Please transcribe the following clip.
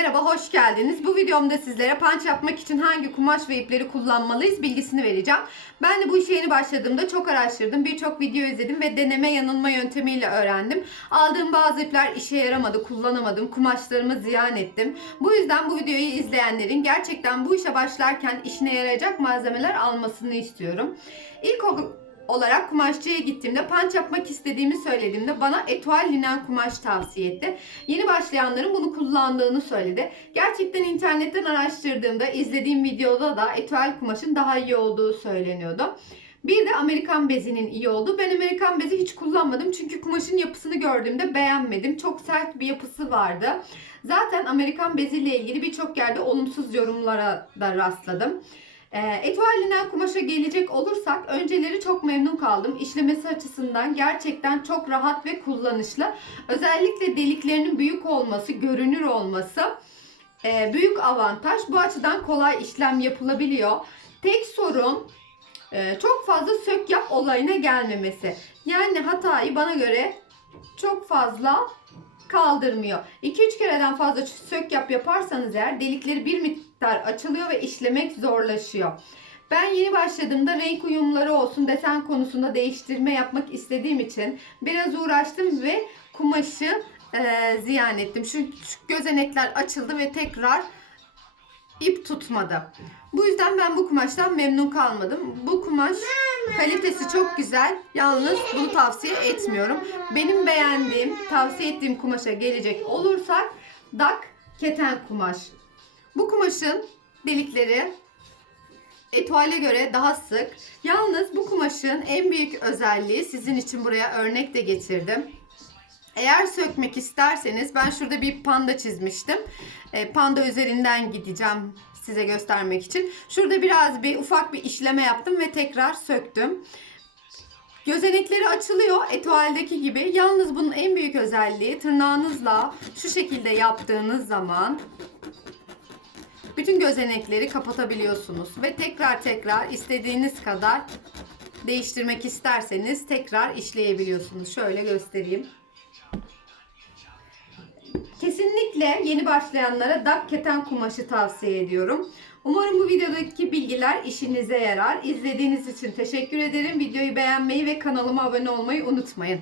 merhaba, hoş geldiniz. Bu videomda sizlere punch yapmak için hangi kumaş ve ipleri kullanmalıyız bilgisini vereceğim. Ben de bu işe yeni başladığımda çok araştırdım, birçok video izledim ve deneme yanılma yöntemiyle öğrendim. Aldığım bazı ipler işe yaramadı, kullanamadım, kumaşlarımı ziyan ettim. Bu yüzden bu videoyu izleyenlerin gerçekten bu işe başlarken işine yarayacak malzemeler almasını istiyorum. İlk olarak kumaşçıya gittiğimde punch yapmak istediğimi söylediğimde bana etual linen kumaş tavsiye etti. Yeni başlayanların bunu kullandığını söyledi. Gerçekten internetten araştırdığımda izlediğim videoda da etual kumaşın daha iyi olduğu söyleniyordu. Bir de Amerikan bezinin iyi olduğu. Ben Amerikan bezi hiç kullanmadım çünkü kumaşın yapısını gördüğümde beğenmedim. Çok sert bir yapısı vardı. Zaten Amerikan beziyle ilgili birçok yerde olumsuz yorumlara da rastladım. E, etual linen kumaşa gelecek olursak önceleri çok memnun kaldım. İşlemesi açısından gerçekten çok rahat ve kullanışlı. Özellikle deliklerinin büyük olması, görünür olması e, büyük avantaj. Bu açıdan kolay işlem yapılabiliyor. Tek sorun e, çok fazla sök yap olayına gelmemesi. Yani hatayı bana göre çok fazla kaldırmıyor. 2-3 kereden fazla sök yap yaparsanız eğer delikleri bir miktar açılıyor ve işlemek zorlaşıyor. Ben yeni başladığımda renk uyumları olsun desen konusunda değiştirme yapmak istediğim için biraz uğraştım ve kumaşı e, ziyan ettim. Şu, şu gözenekler açıldı ve tekrar ip tutmadı. Bu yüzden ben bu kumaştan memnun kalmadım. Bu kumaş kalitesi çok güzel. Yalnız bunu tavsiye etmiyorum. Benim beğendiğim, tavsiye ettiğim kumaşa gelecek olursak dak keten kumaş. Bu kumaşın delikleri etuale göre daha sık. Yalnız bu kumaşın en büyük özelliği sizin için buraya örnek de getirdim. Eğer sökmek isterseniz ben şurada bir panda çizmiştim. E, panda üzerinden gideceğim size göstermek için. Şurada biraz bir ufak bir işleme yaptım ve tekrar söktüm. Gözenekleri açılıyor etualdeki gibi. Yalnız bunun en büyük özelliği tırnağınızla şu şekilde yaptığınız zaman bütün gözenekleri kapatabiliyorsunuz ve tekrar tekrar istediğiniz kadar değiştirmek isterseniz tekrar işleyebiliyorsunuz. Şöyle göstereyim. Kesinlikle yeni başlayanlara dak keten kumaşı tavsiye ediyorum. Umarım bu videodaki bilgiler işinize yarar. İzlediğiniz için teşekkür ederim. Videoyu beğenmeyi ve kanalıma abone olmayı unutmayın.